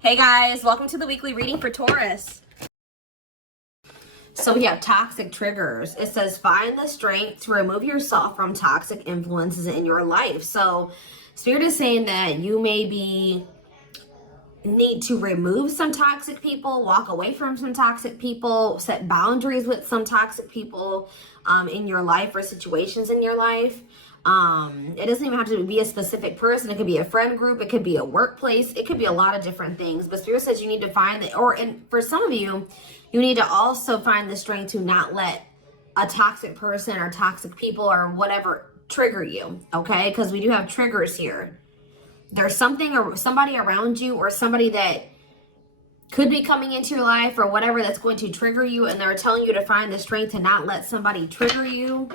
Hey guys, welcome to the weekly reading for Taurus. So we have toxic triggers. It says find the strength to remove yourself from toxic influences in your life. So Spirit is saying that you maybe need to remove some toxic people, walk away from some toxic people, set boundaries with some toxic people in your life or situations in your life. It doesn't even have to be a specific person. It could be a friend group. It could be a workplace. It could be a lot of different things. But Spirit says you need to find that, and for some of you, you need to also find the strength to not let a toxic person or toxic people or whatever trigger you, okay? Because we do have triggers here. There's something or somebody around you or somebody that could be coming into your life or whatever that's going to trigger you, and they're telling you to find the strength to not let somebody trigger you.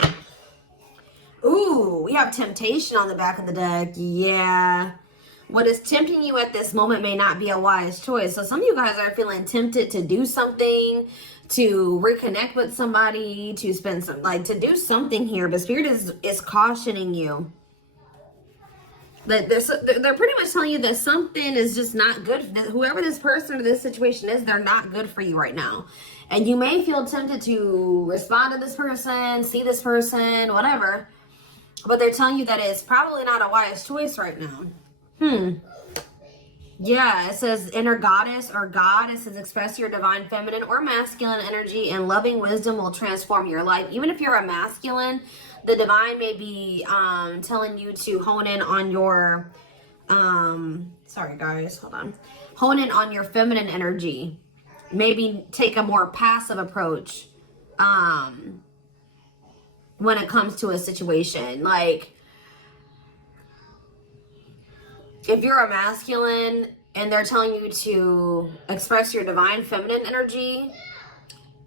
Ooh, we have temptation on the back of the deck. Yeah. What is tempting you at this moment may not be a wise choice. So some of you guys are feeling tempted to do something, to reconnect with somebody, to spend some, to do something here. But Spirit is cautioning you. That they're pretty much telling you that something is just not good. Whoever this person or this situation is, they're not good for you right now. And you may feel tempted to respond to this person, see this person, whatever. But they're telling you that it's probably not a wise choice right now. Yeah, it says inner goddess or God. It says express your divine feminine or masculine energy, and loving wisdom will transform your life. Even if you're a masculine, the divine may be telling you to hone in on your, sorry guys, hold on. Hone in on your feminine energy. Maybe take a more passive approach when it comes to a situation. Like, if you're a masculine and they're telling you to express your divine feminine energy,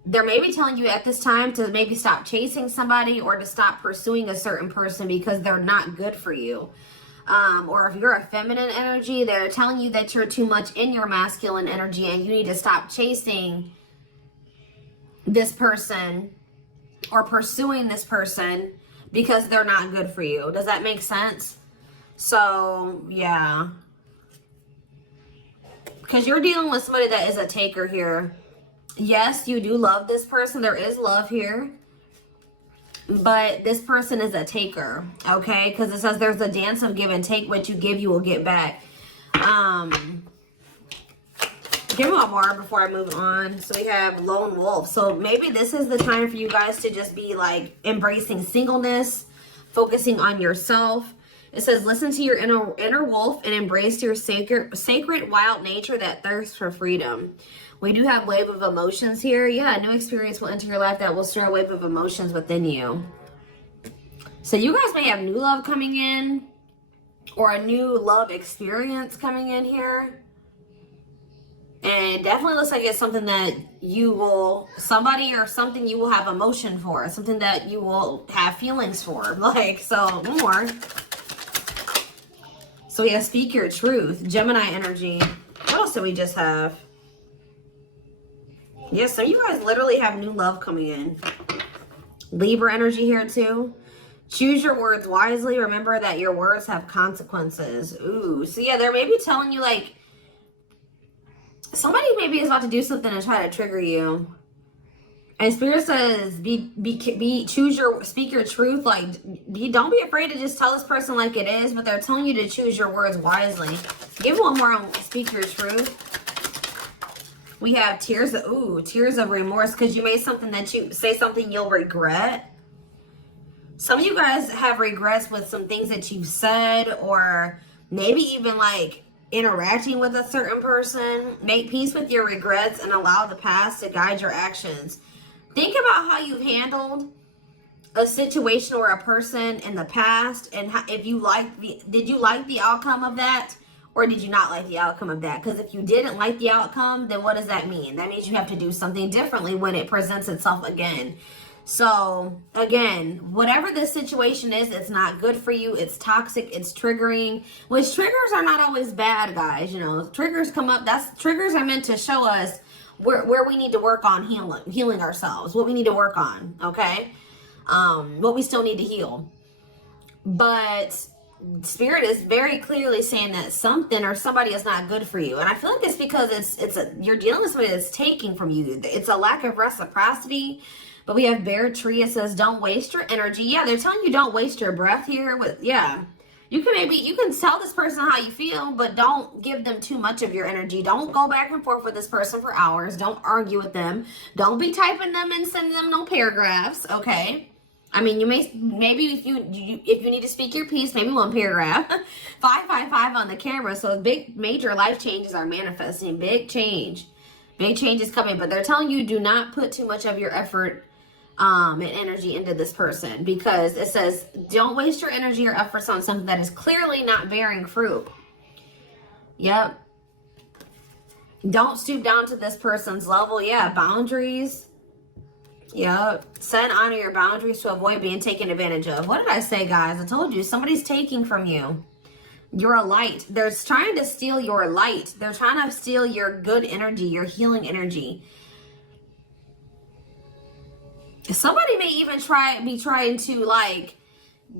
they're maybe telling you at this time to maybe stop chasing somebody or to stop pursuing a certain person because they're not good for you. Or if you're a feminine energy, they're telling you that you're too much in your masculine energy and you need to stop chasing this person or pursuing this person because they're not good for you. Does that make sense? So, yeah. Because you're dealing with somebody that is a taker here. Yes, you do love this person. There is love here. But this person is a taker, okay? Because it says there's a dance of give and take. What you give, you will get back. Give me one more before I move on. So we have lone wolf. So maybe this is the time for you guys to just be like embracing singleness, focusing on yourself. It says, listen to your inner wolf and embrace your sacred wild nature that thirsts for freedom. We do have wave of emotions here. Yeah, a new experience will enter your life that will stir a wave of emotions within you. So you guys may have new love coming in or a new love experience coming in here. And it definitely looks like it's something that you will, somebody or something you will have emotion for. Something that you will have feelings for. Like, so more. So we have speak your truth, Gemini energy. What else do we just have? Yes, so you guys literally have new love coming in. Libra energy here too. Choose your words wisely. Remember that your words have consequences. Ooh, so yeah, they're maybe telling you like, somebody maybe is about to do something and try to trigger you. And Spirit says, speak your truth. Like, don't be afraid to just tell this person like it is, but they're telling you to choose your words wisely. Give one more on speak your truth. We have tears of remorse because you made something that you say something you'll regret. Some of you guys have regrets with some things that you've said, or maybe even like interacting with a certain person. Make peace with your regrets and allow the past to guide your actions. Think about how you've handled a situation or a person in the past, and how, if you did you like the outcome of that, or did you not like the outcome of that? Because if you didn't like the outcome, then what does that mean? That means you have to do something differently when it presents itself again. So again, whatever this situation is, it's not good for you. It's toxic. It's triggering. Which triggers are not always bad, guys. You know, triggers come up. Triggers are meant to show us where we need to work on healing ourselves, what we need to work on, okay? What we still need to heal. But Spirit is very clearly saying that something or somebody is not good for you. And I feel like it's because you're dealing with somebody that's taking from you. It's a lack of reciprocity. But we have Bear Tree. It says, don't waste your energy. Yeah, they're telling you don't waste your breath here. Yeah. You can tell this person how you feel, but don't give them too much of your energy. Don't go back and forth with this person for hours. Don't argue with them. Don't be typing them and sending them no paragraphs, okay? I mean, maybe if you need to speak your piece, maybe one paragraph. 555 on the camera. So major life changes are manifesting. Big change is coming. But they're telling you do not put too much of your effort and energy into this person, because it says don't waste your energy or efforts on something that is clearly not bearing fruit. Yep. Don't stoop down to this person's level. Yeah, boundaries. Yep. Set and honor your boundaries to avoid being taken advantage of. What did I say, guys? I told you somebody's taking from you. You're a light. They're trying to steal your light. They're trying to steal your good energy, your healing energy. Somebody may even be trying to like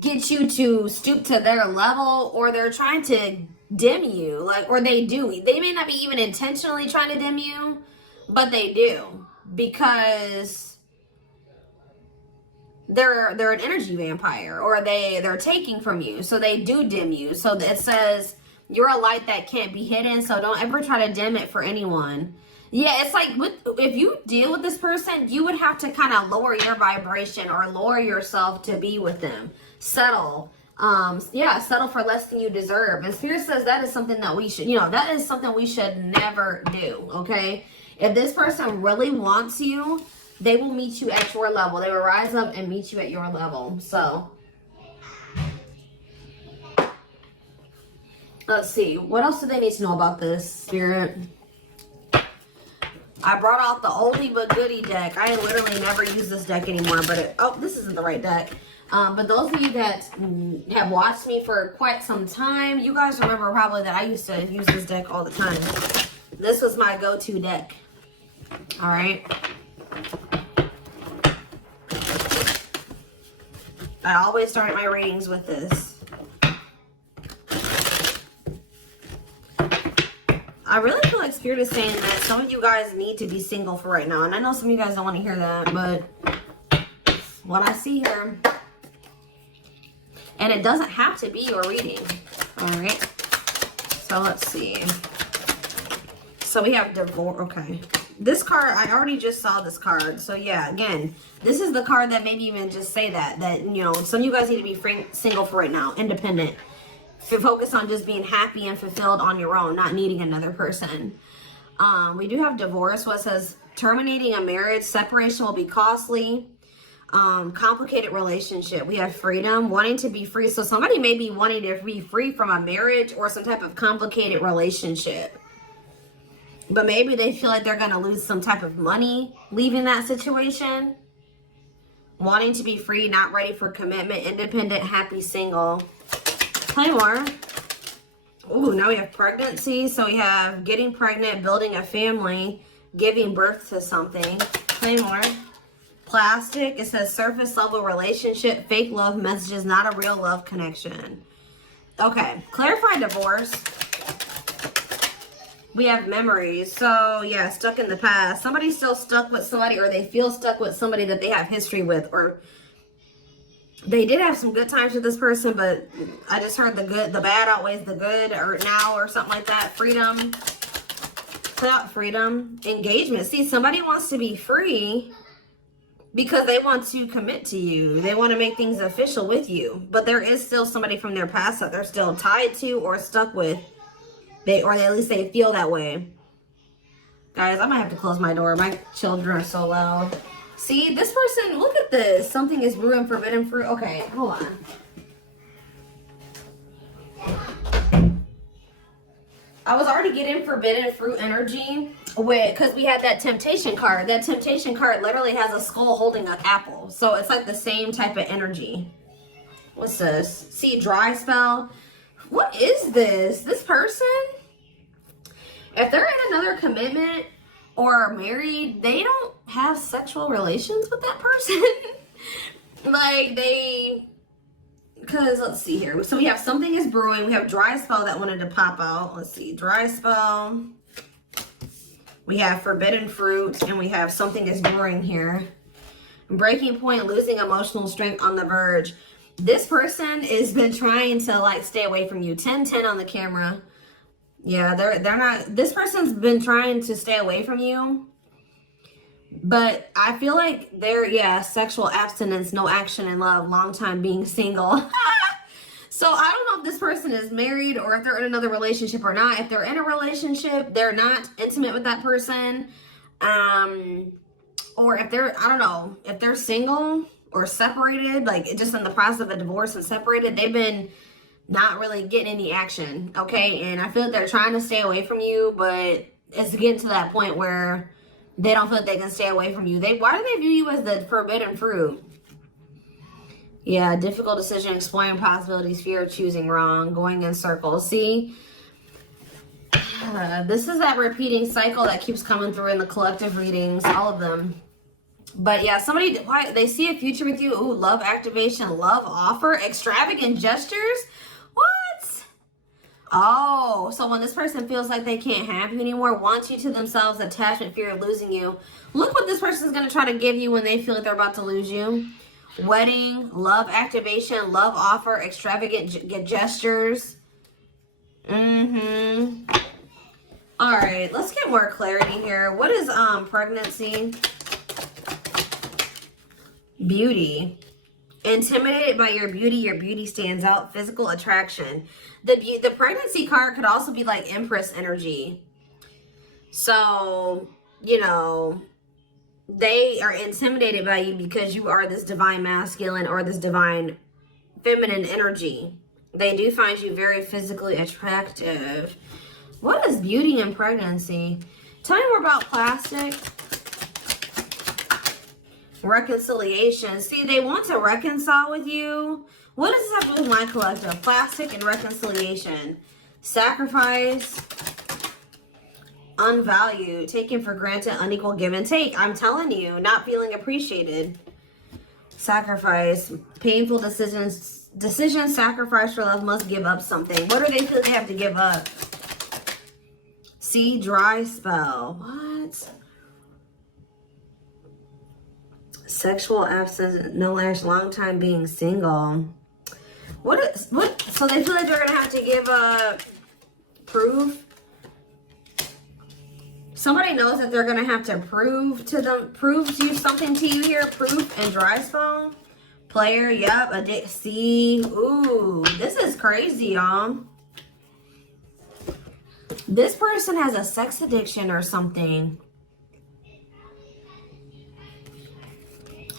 get you to stoop to their level, or they're trying to dim you, or they do. They may not be even intentionally trying to dim you, but they do, because they're an energy vampire, or they're taking from you, so they do dim you. So it says you're a light that can't be hidden, so don't ever try to dim it for anyone. Yeah, it's like if you deal with this person, you would have to kind of lower your vibration or lower yourself to be with them. Settle. Settle for less than you deserve. And Spirit says that is something that we should, that is something we should never do, okay? If this person really wants you, they will meet you at your level. They will rise up and meet you at your level. So, let's see. What else do they need to know about this, Spirit? I brought out the oldie but goodie deck. I literally never use this deck anymore, but this isn't the right deck. But those of you that have watched me for quite some time, you guys remember probably that I used to use this deck all the time. This was my go-to deck. All right. I always start my readings with this. I really feel like Spirit is saying that some of you guys need to be single for right now. And I know some of you guys don't want to hear that, but what I see here. And it doesn't have to be your reading. All right. So let's see. So we have divorce. Okay. This card, I already just saw this card. So yeah, again, this is the card that maybe even just say that some of you guys need to be single for right now, independent. Focus on just being happy and fulfilled on your own, not needing another person. We do have divorce. What says terminating a marriage, separation will be costly. Complicated relationship. We have freedom, wanting to be free. So somebody may be wanting to be free from a marriage or some type of complicated relationship. But maybe they feel like they're going to lose some type of money leaving that situation. Wanting to be free, not ready for commitment, independent, happy, single. Play more. Ooh, now we have pregnancy. So we have getting pregnant, building a family, giving birth to something. Play more. Plastic. It says surface level relationship, fake love messages, not a real love connection. Okay. Clarify divorce. We have memories. So yeah, stuck in the past. Somebody's still stuck with somebody, or they feel stuck with somebody that they have history with, or they did have some good times with this person, but I just heard the bad outweighs the good, or now, or something like that. Freedom. Freedom. Engagement. See, somebody wants to be free because they want to commit to you. They want to make things official with you. But there is still somebody from their past that they're still tied to or stuck with. Or at least they feel that way. Guys, I might have to close my door. My children are so loud. See, this person, look at this. Something is brewing forbidden fruit. Okay, hold on. I was already getting forbidden fruit energy because we had that temptation card. That temptation card literally has a skull holding an apple. So it's like the same type of energy. What's this? See, dry spell. What is this? This person? If they're in another commitment or married, they don't have sexual relations with that person. Like, they because let's see here. So we have something is brewing. We have dry spell that wanted to pop out. Let's see, dry spell. We have forbidden fruit, and we have something is brewing here. Breaking point, losing emotional strength, on the verge. This person has been trying to like stay away from you. 10-10 on the camera. Yeah, they're not. This person's been trying to stay away from you. But I feel like they're, sexual abstinence, no action in love, long time being single. So I don't know if this person is married or if they're in another relationship or not. If they're in a relationship, they're not intimate with that person. Or if they're, I don't know, if they're single or separated, like just in the process of a divorce and separated, they've been not really getting any action, okay? And I feel like they're trying to stay away from you, but it's getting to that point where they don't feel like they can stay away from you. Why do they view you as the forbidden fruit? Yeah, difficult decision, exploring possibilities, fear of choosing wrong, going in circles. See, this is that repeating cycle that keeps coming through in the collective readings, all of them. But yeah, they see a future with you. Ooh, love activation, love offer, extravagant gestures. What? Oh, so when this person feels like they can't have you anymore, wants you to themselves, attachment, fear of losing you. Look what this person's going to try to give you when they feel like they're about to lose you. Wedding, love activation, love offer, extravagant gestures. All right, let's get more clarity here. What is pregnancy? Beauty. Intimidated by your beauty stands out. Physical attraction. The pregnancy card could also be like Empress energy. So, you know, they are intimidated by you because you are this divine masculine or this divine feminine energy. They do find you very physically attractive. What is beauty and pregnancy? Tell me more about plastic. Reconciliation. See, they want to reconcile with you. What does this have to do with my collective? Plastic and reconciliation. Sacrifice. Unvalued. Taken for granted. Unequal give and take. I'm telling you, not feeling appreciated. Sacrifice. Painful decisions. Sacrifice for love. Must give up something. What do they feel they have to give up? See, dry spell. What? Sexual absence, no action, long time being single. What? So they feel like they're gonna have to give proof. Somebody knows that they're gonna have to prove you something to you here. Proof and dry spell. Player, yep. See, ooh, this is crazy, y'all. This person has a sex addiction or something.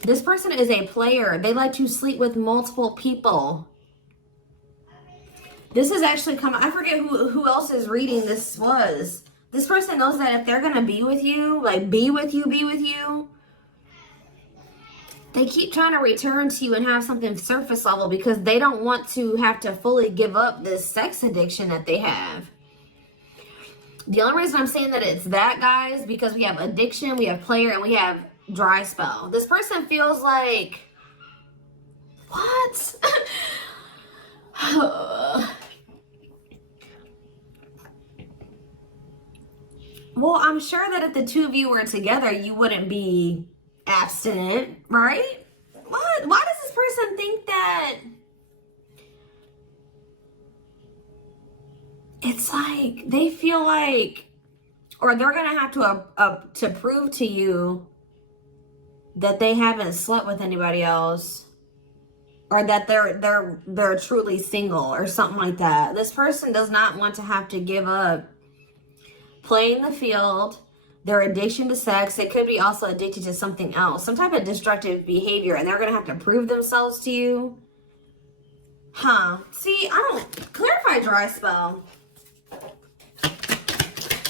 This person is a player. They like to sleep with multiple people. This is actually coming. I forget who else is reading this was. This person knows that if they're going to be with you, like be with you, they keep trying to return to you and have something surface level because they don't want to have to fully give up this sex addiction that they have. The only reason I'm saying that it's that, guys, because we have addiction, we have player, and we have dry spell. This person feels like, what? Well, I'm sure that if the two of you were together, you wouldn't be abstinent, right? What? Why does this person think that? It's like they feel like, or they're gonna have to prove to you that they haven't slept with anybody else, or that they're truly single or something like that. This person does not want to have to give up playing the field, their addiction to sex. They could be also addicted to something else, some type of destructive behavior, and they're gonna have to prove themselves to you. See, I don't clarify dry spell.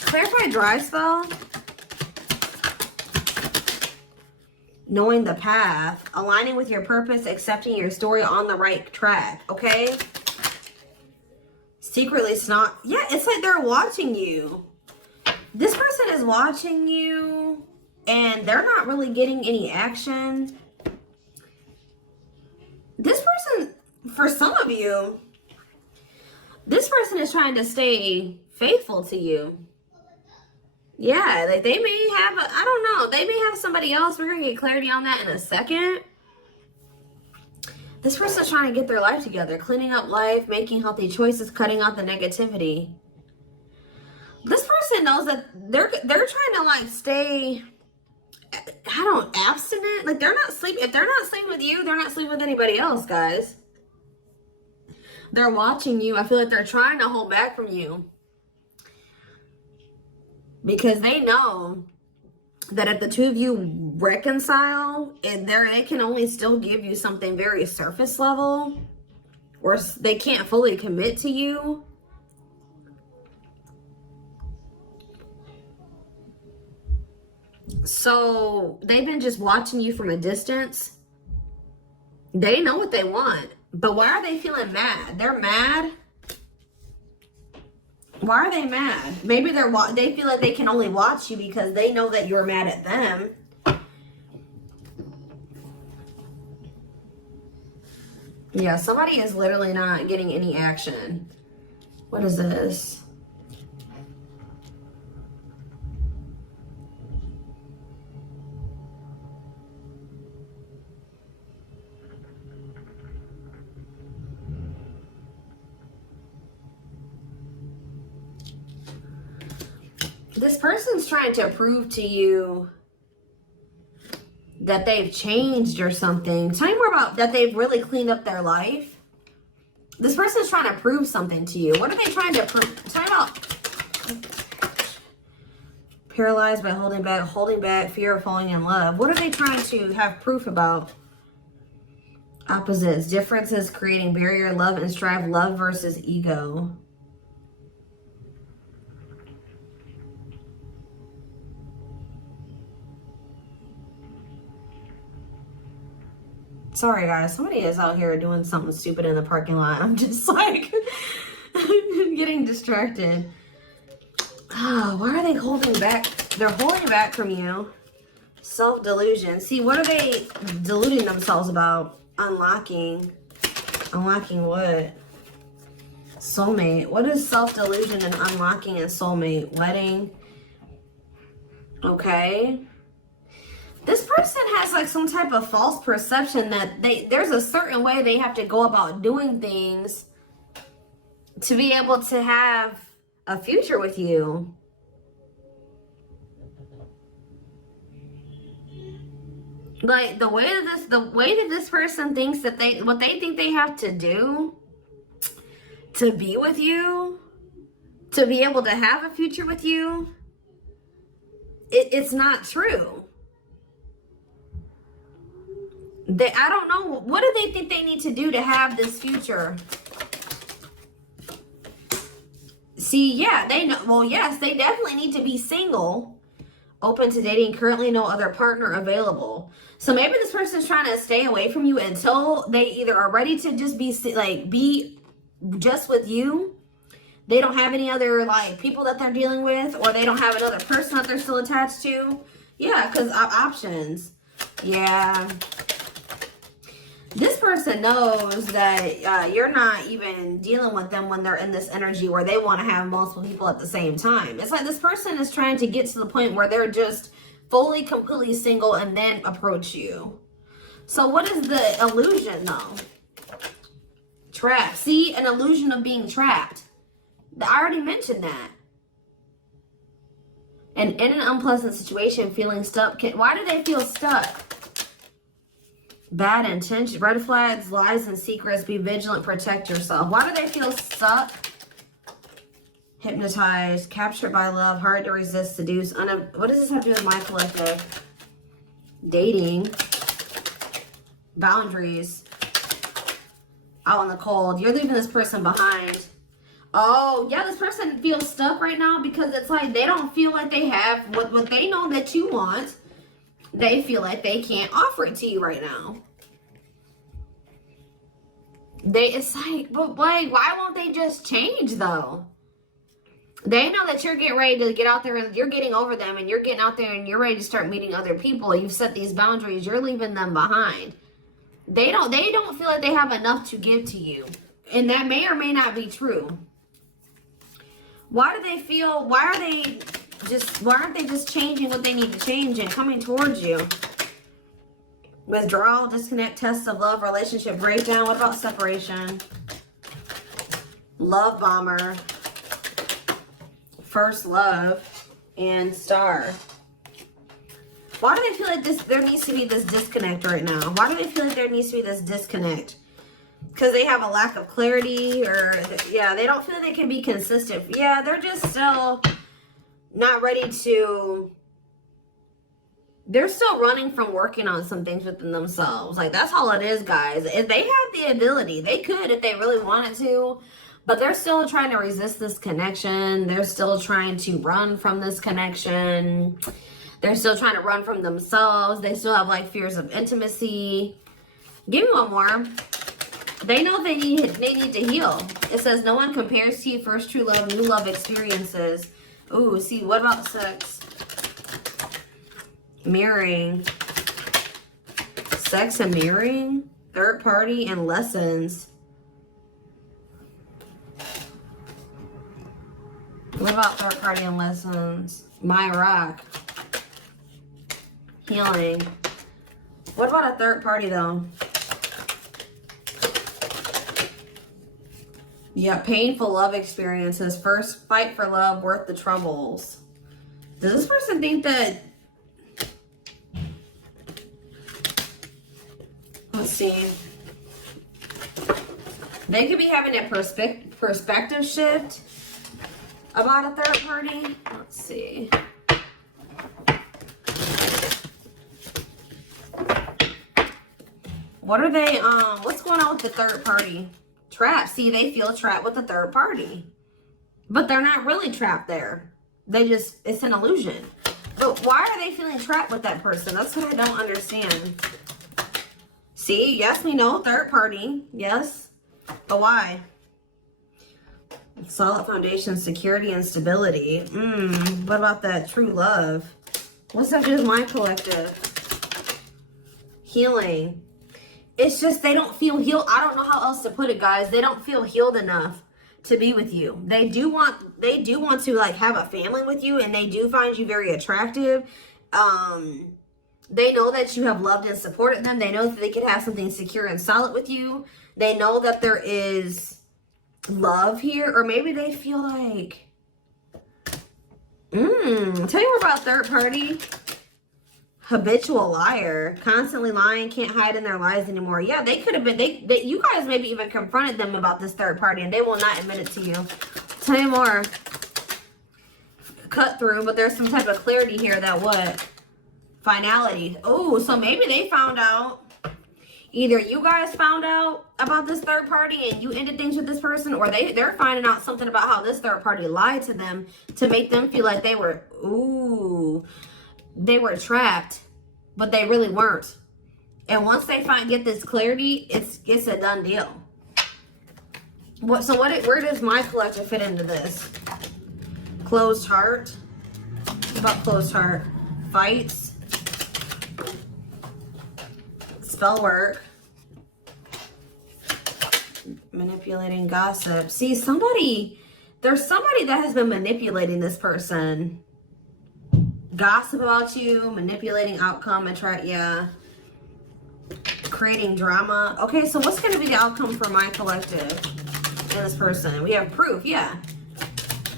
Clarify dry spell. Knowing the path, aligning with your purpose, accepting your story, on the right track, okay? Secretly snot. Yeah, it's like they're watching you. This person is watching you and they're not really getting any action. This person, for some of you, this person is trying to stay faithful to you. Yeah, like they may have, I don't know, they may have somebody else. We're going to get clarity on that in a second. This person's trying to get their life together, cleaning up life, making healthy choices, cutting out the negativity. This person knows that they're trying to like stay, abstinent. Like they're not sleeping. If they're not sleeping with you, they're not sleeping with anybody else, guys. They're watching you. I feel like they're trying to hold back from you. Because they know that if the two of you reconcile, and they can only still give you something very surface level, or they can't fully commit to you. So they've been just watching you from a distance. They know what they want, but why are they feeling mad? They're mad. Why are they mad? Maybe they feel like they can only watch you because they know that you're mad at them. Yeah, somebody is literally not getting any action. What is this? This person's trying to prove to you that they've changed or something. Tell me more about that. They've really cleaned up their life. This person's trying to prove something to you. What are they trying to prove? Tell me about paralyzed by holding back, fear of falling in love. What are they trying to have proof about? Opposites, differences, creating barrier, love and strive, love versus ego. Sorry, guys. Somebody is out here doing something stupid in the parking lot. I'm just like getting distracted. Oh, why are they holding back? They're holding back from you. Self-delusion. See, what are they deluding themselves about? Unlocking. Unlocking what? Soulmate. What is self-delusion and unlocking and soulmate? Wedding. Okay. This person has like some type of false perception that there's a certain way they have to go about doing things to be able to have a future with you. Like the way that this person thinks that what they think they have to do to be with you, to be able to have a future with you, it's not true. I don't know. What do they think they need to do to have this future? See, yeah, they know. Well, yes, they definitely need to be single, open to dating, currently no other partner available. So maybe this person's trying to stay away from you until they either are ready to just be just with you. They don't have any other like people that they're dealing with, or they don't have another person that they're still attached to. Yeah, because options. Yeah. This person knows that you're not even dealing with them when they're in this energy where they want to have multiple people at the same time. It's like this person is trying to get to the point where they're just fully, completely single and then approach you. So what is the illusion though? Trapped. See, an illusion of being trapped. I already mentioned that. And in an unpleasant situation, feeling stuck. Why do they feel stuck? Bad intention, red flags, lies and secrets, be vigilant, protect yourself. Why do they feel stuck? Hypnotized, captured by love, hard to resist, seduce. What does this have to do with my collective? Dating. Boundaries. Out in the cold. You're leaving this person behind. Oh, yeah, this person feels stuck right now because it's like they don't feel like they have what they know that you want. They feel like they can't offer it to you right now. It's like, but like, why won't they just change though? They know that you're getting ready to get out there and you're getting over them and you're getting out there and you're ready to start meeting other people. You've set these boundaries. You're leaving them behind. They don't feel like they have enough to give to you. And that may or may not be true. Why do they feel, why aren't they just changing what they need to change and coming towards you? Withdrawal, disconnect, test of love, relationship breakdown. What about separation? Love bomber, first love, and star. Why do they feel like there needs to be this disconnect right now? Why do they feel like there needs to be this disconnect? Because they have a lack of clarity, or yeah, they don't feel they can be consistent. Yeah, they're just still not ready to, they're still running from working on some things within themselves. Like, that's all it is, guys. If they have the ability, they could if they really wanted to, but they're still trying to resist this connection. They're still trying to run from this connection. They're still trying to run from themselves. They still have like fears of intimacy. Give me one more. They know they need to heal. It says no one compares to you, first true love, new love experiences. Ooh, see, what about sex? Mirroring. Sex and mirroring. Third party and lessons. What about third party and lessons? My rock. Healing. What about a third party though? Yeah, painful love experiences. First fight for love, worth the troubles. Does this person think that... Let's see. They could be having a perspective shift about a third party. Let's see. What are they, what's going on with the third party? Trapped. See, they feel trapped with the third party. But they're not really trapped there. They just, it's an illusion. But why are they feeling trapped with that person? That's what I don't understand. See, yes, we know, third party. Yes. But why? Solid foundation, security, and stability. What about that true love? What's up with my collective? Healing. It's just they don't feel healed. I don't know how else to put it, guys. They don't feel healed enough to be with you. They do want to like have a family with you, and they do find you very attractive. They know that you have loved and supported them. They know that they could have something secure and solid with you. They know that there is love here, or maybe they feel like tell you more about third party. Habitual liar, constantly lying, can't hide in their lies anymore. Yeah, they could have been, you guys maybe even confronted them about this third party and they will not admit it to you. Tell you more. Cut through, but there's some type of clarity here that what? Finality. Oh, so maybe they found out. Either you guys found out about this third party and you ended things with this person, or they're finding out something about how this third party lied to them to make them feel like they were, they were trapped, but they really weren't. And once they get this clarity, it's a done deal. Where does my collective fit into this? Closed heart. What about closed heart? Fights. Spell work. Manipulating, gossip. See, there's somebody that has been manipulating this person. Gossip about you, manipulating outcome, creating drama. Okay, so what's going to be the outcome for my collective and this person? We have proof,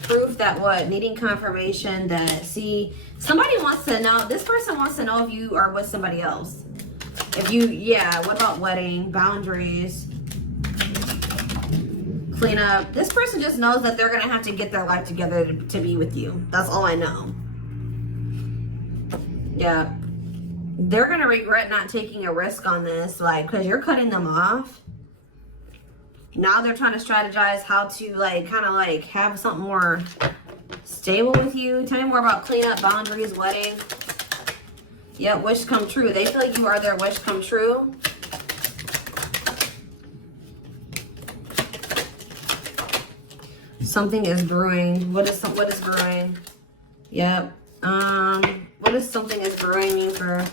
proof that what? Needing confirmation that, see, somebody wants to know, this person wants to know if you are with somebody else. If you, what about wedding, boundaries, clean up. This person just knows that they're going to have to get their life together to be with you. That's all I know. Yeah, they're going to regret not taking a risk on this, like, because you're cutting them off. Now they're trying to strategize how to, like, kind of, like, have something more stable with you. Tell me more about cleanup, boundaries, wedding. Yeah, wish come true. They feel you are their wish come true. Something is brewing. What is brewing? Yep. What does something is brewing mean for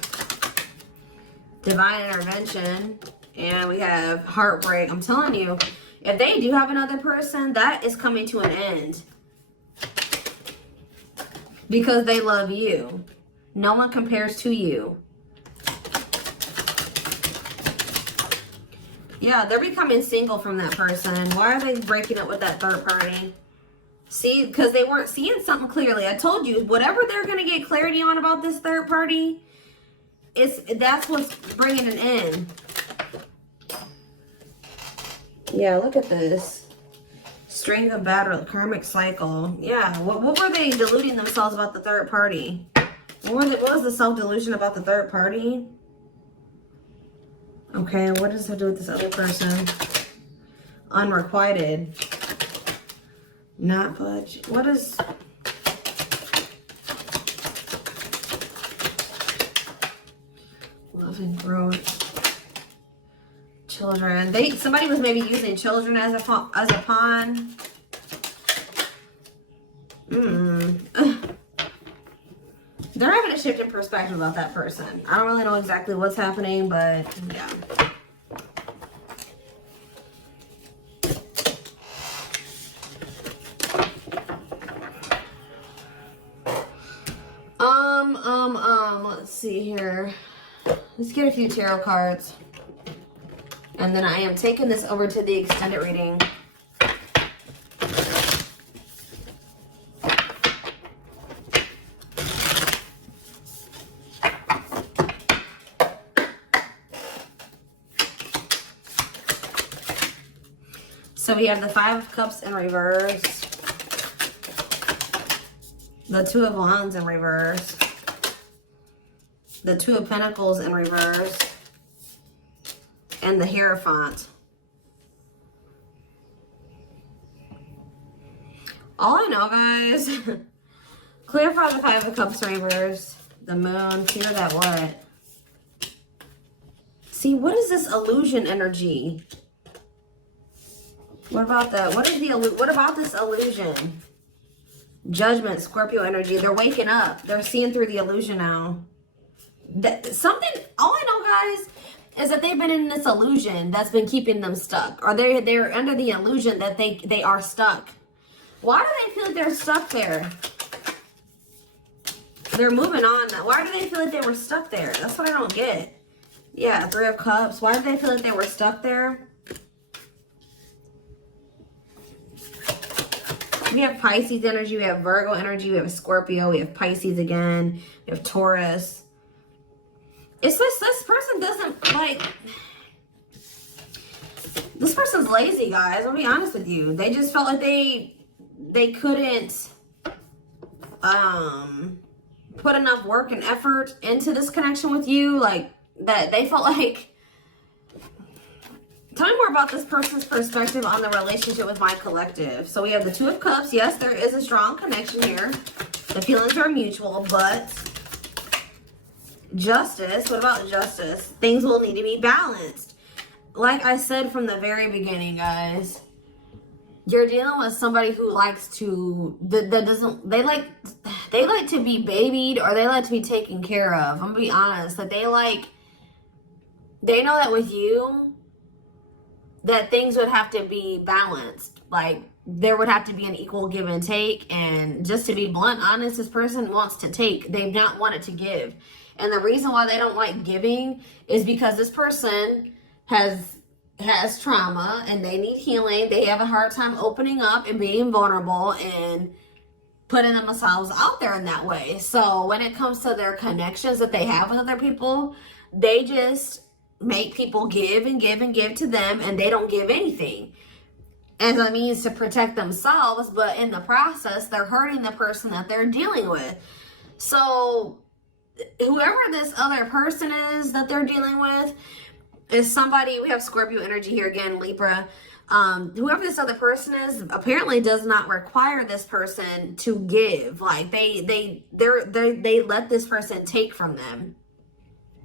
divine intervention And we have heartbreak. I'm telling you, if they do have another person, that is coming to an end. Because they love you. No one compares to you. Yeah, they're becoming single from that person. Why are they breaking up with that third party? See, because they weren't seeing something clearly. I told you, whatever they're going to get clarity on about this third party, that's what's bringing an end. Yeah, look at this. String of battle, karmic cycle. Yeah, what were they deluding themselves about the third party? What was the self-delusion about the third party? Okay, what does that do with this other person? Unrequited. Not budge. What is... Love and growth. Children. Somebody was maybe using children as a pawn. They're having a shift in perspective about that person. I don't really know exactly what's happening, but yeah. Let's see here. Let's get a few tarot cards. And then I am taking this over to the extended reading. So we have the Five of Cups in reverse. The Two of Wands in reverse. The Two of Pentacles in reverse. And the Hierophant. All I know, guys, clarify the Five of Cups in reverse. The Moon, clear that what? See, what is this illusion energy? What about that? What about this illusion? Judgment, Scorpio energy. They're waking up. They're seeing through the illusion now. All I know, guys, is that they've been in this illusion that's been keeping them stuck. Or they're under the illusion that they are stuck. Why do they feel like they're stuck there? They're moving on now. Why do they feel like they were stuck there? That's what I don't get. Yeah, Three of Cups. Why do they feel like they were stuck there? We have Pisces energy, we have Virgo energy, we have Scorpio, we have Pisces again, we have Taurus. It's this person doesn't like... This person's lazy, guys. I'll be honest with you. They just felt like they couldn't put enough work and effort into this connection with you. Like, that they felt like... Tell me more about this person's perspective on the relationship with my collective. So we have the Two of Cups. Yes, there is a strong connection here. The feelings are mutual, but Justice. What about Justice? Things will need to be balanced. Like I said from the very beginning, guys, you're dealing with somebody who likes to they like to be babied, or they like to be taken care of. I'm gonna be honest, that they know that with you, that things would have to be balanced. Like, there would have to be an equal give and take. And just to be blunt, honest, this person wants to take. They've not wanted to give. And the reason why they don't like giving is because this person has trauma and they need healing. They have a hard time opening up and being vulnerable and putting themselves out there in that way. So when it comes to their connections that they have with other people, they just make people give and give and give to them, and they don't give anything as a means to protect themselves, but in the process they're hurting the person that they're dealing with. So whoever this other person is that they're dealing with is somebody, we have Scorpio energy here again, Libra. Whoever this other person is apparently does not require this person to give. Like, they let this person take from them.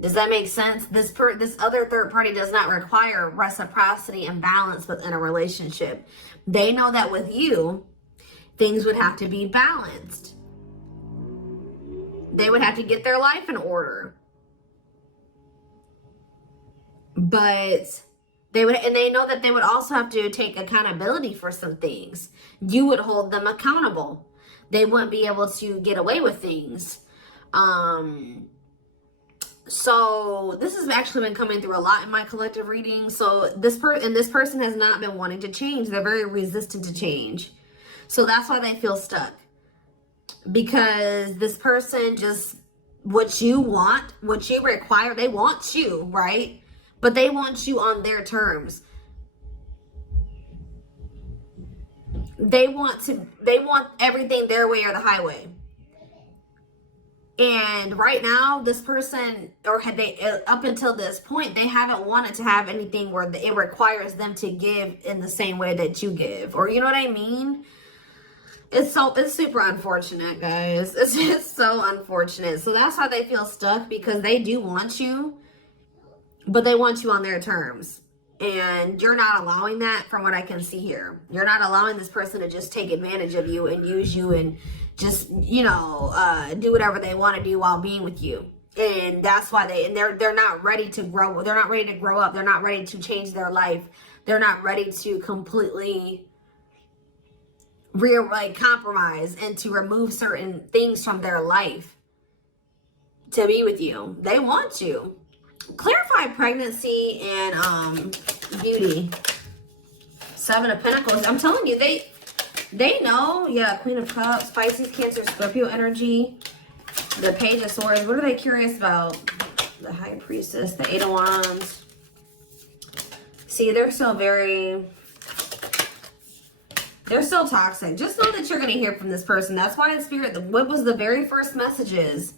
Does that make sense? This other third party does not require reciprocity and balance within a relationship. They know that with you, things would have to be balanced. They would have to get their life in order. But they would, and they know that they would also have to take accountability for some things. You would hold them accountable. They wouldn't be able to get away with things. So this has actually been coming through a lot in my collective reading. So this person has not been wanting to change. They're very resistant to change. So that's why they feel stuck. Because this person just, what you want, what you require, they want you, right? But they want you on their terms. They want everything their way or the highway. And right now, this person, or had they, up until this point, they haven't wanted to have anything where it requires them to give in the same way that you give. Or you know what I mean? It's super unfortunate, guys. It's just so unfortunate. So that's why they feel stuck, because they do want you, but they want you on their terms. And you're not allowing that, from what I can see here. You're not allowing this person to just take advantage of you and use you and just, you know, do whatever they want to do while being with you. And that's why they're not ready to grow. They're not ready to grow up. They're not ready to change their life. They're not ready to completely compromise and to remove certain things from their life to be with you. They want you. Clarify pregnancy and beauty. 7 of Pentacles. I'm telling you, they know. Yeah, Queen of Cups, Pisces, Cancer, Scorpio energy. The Page of Swords. What are they curious about? The High Priestess, the 8 of Wands. See, they're still toxic. Just know that you're going to hear from this person. That's why in Spirit, what was the very first messages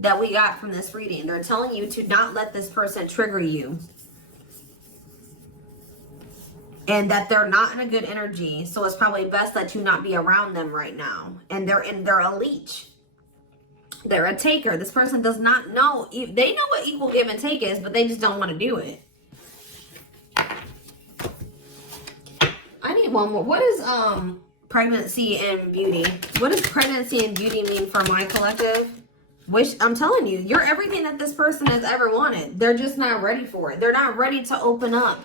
that we got from this reading? They're telling you to not let this person trigger you. And that they're not in a good energy. So it's probably best that you not be around them right now. And they're a leech. They're a taker. This person does not know. They know what equal give and take is, but they just don't want to do it. I need one more. What is pregnancy and beauty? What does pregnancy and beauty mean for my collective? I'm telling you, you're everything that this person has ever wanted. They're just not ready for it. They're not ready to open up.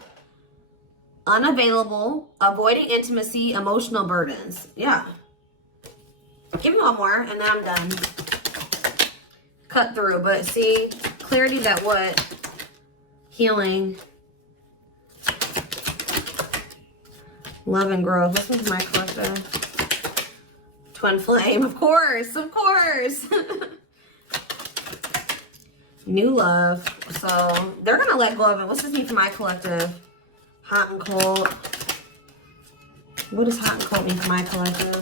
Unavailable, avoiding intimacy, emotional burdens. Yeah. Give me one more and then I'm done. Cut through, but see, clarity that what? Healing. Love and growth. This one's my collective. Twin flame, of course, of course. New love. So they're gonna let go of it. What's this mean for my collective? Hot and cold. What does hot and cold mean for my collective?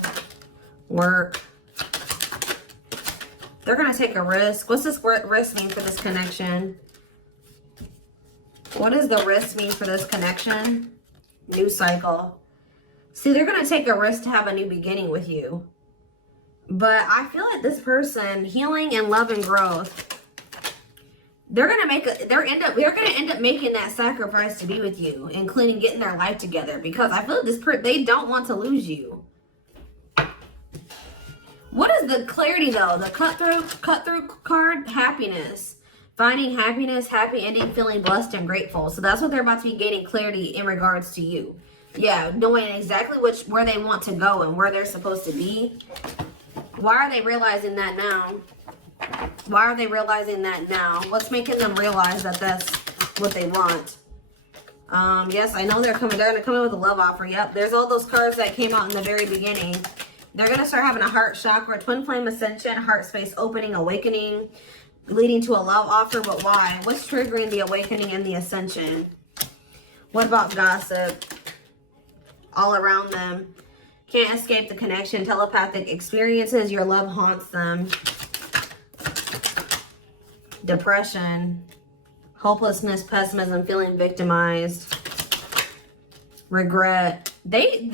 Work. They're gonna take a risk. What's this risk mean for this connection? What does the risk mean for this connection? New cycle. See, they're going to take a risk to have a new beginning with you. But I feel like this person, healing and love and growth, they're going to end up making that sacrifice to be with you, including getting their life together, because I feel like they don't want to lose you. What is the clarity though? The cut through card, happiness. Finding happiness, happy ending, feeling blessed and grateful. So that's what they're about to be gaining clarity in regards to you. Yeah, knowing exactly where they want to go and where they're supposed to be. Why are they realizing that now? Why are they realizing that now? What's making them realize that that's what they want? Yes, I know they're coming. They're going to come in with a love offer. Yep, there's all those cards that came out in the very beginning. They're going to start having a heart chakra, twin flame ascension, heart space opening, awakening, leading to a love offer. But why? What's triggering the awakening and the ascension? What about gossip? All around them. Can't escape the connection. Telepathic experiences. Your love haunts them. Depression. Hopelessness, pessimism, feeling victimized. Regret.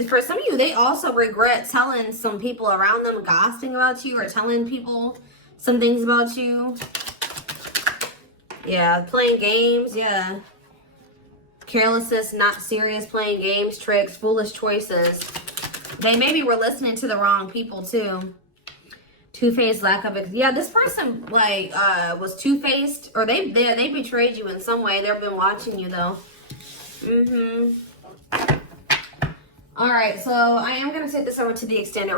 For some of you, they also regret telling some people around them, gossiping about you, or telling people some things about you. Yeah, playing games. Yeah. Carelessness, not serious, playing games, tricks, foolish choices. They maybe were listening to the wrong people too. Two-faced, lack of yeah. This person like was two-faced, or they betrayed you in some way. They've been watching you though. All right, so I am gonna take this over to the extended.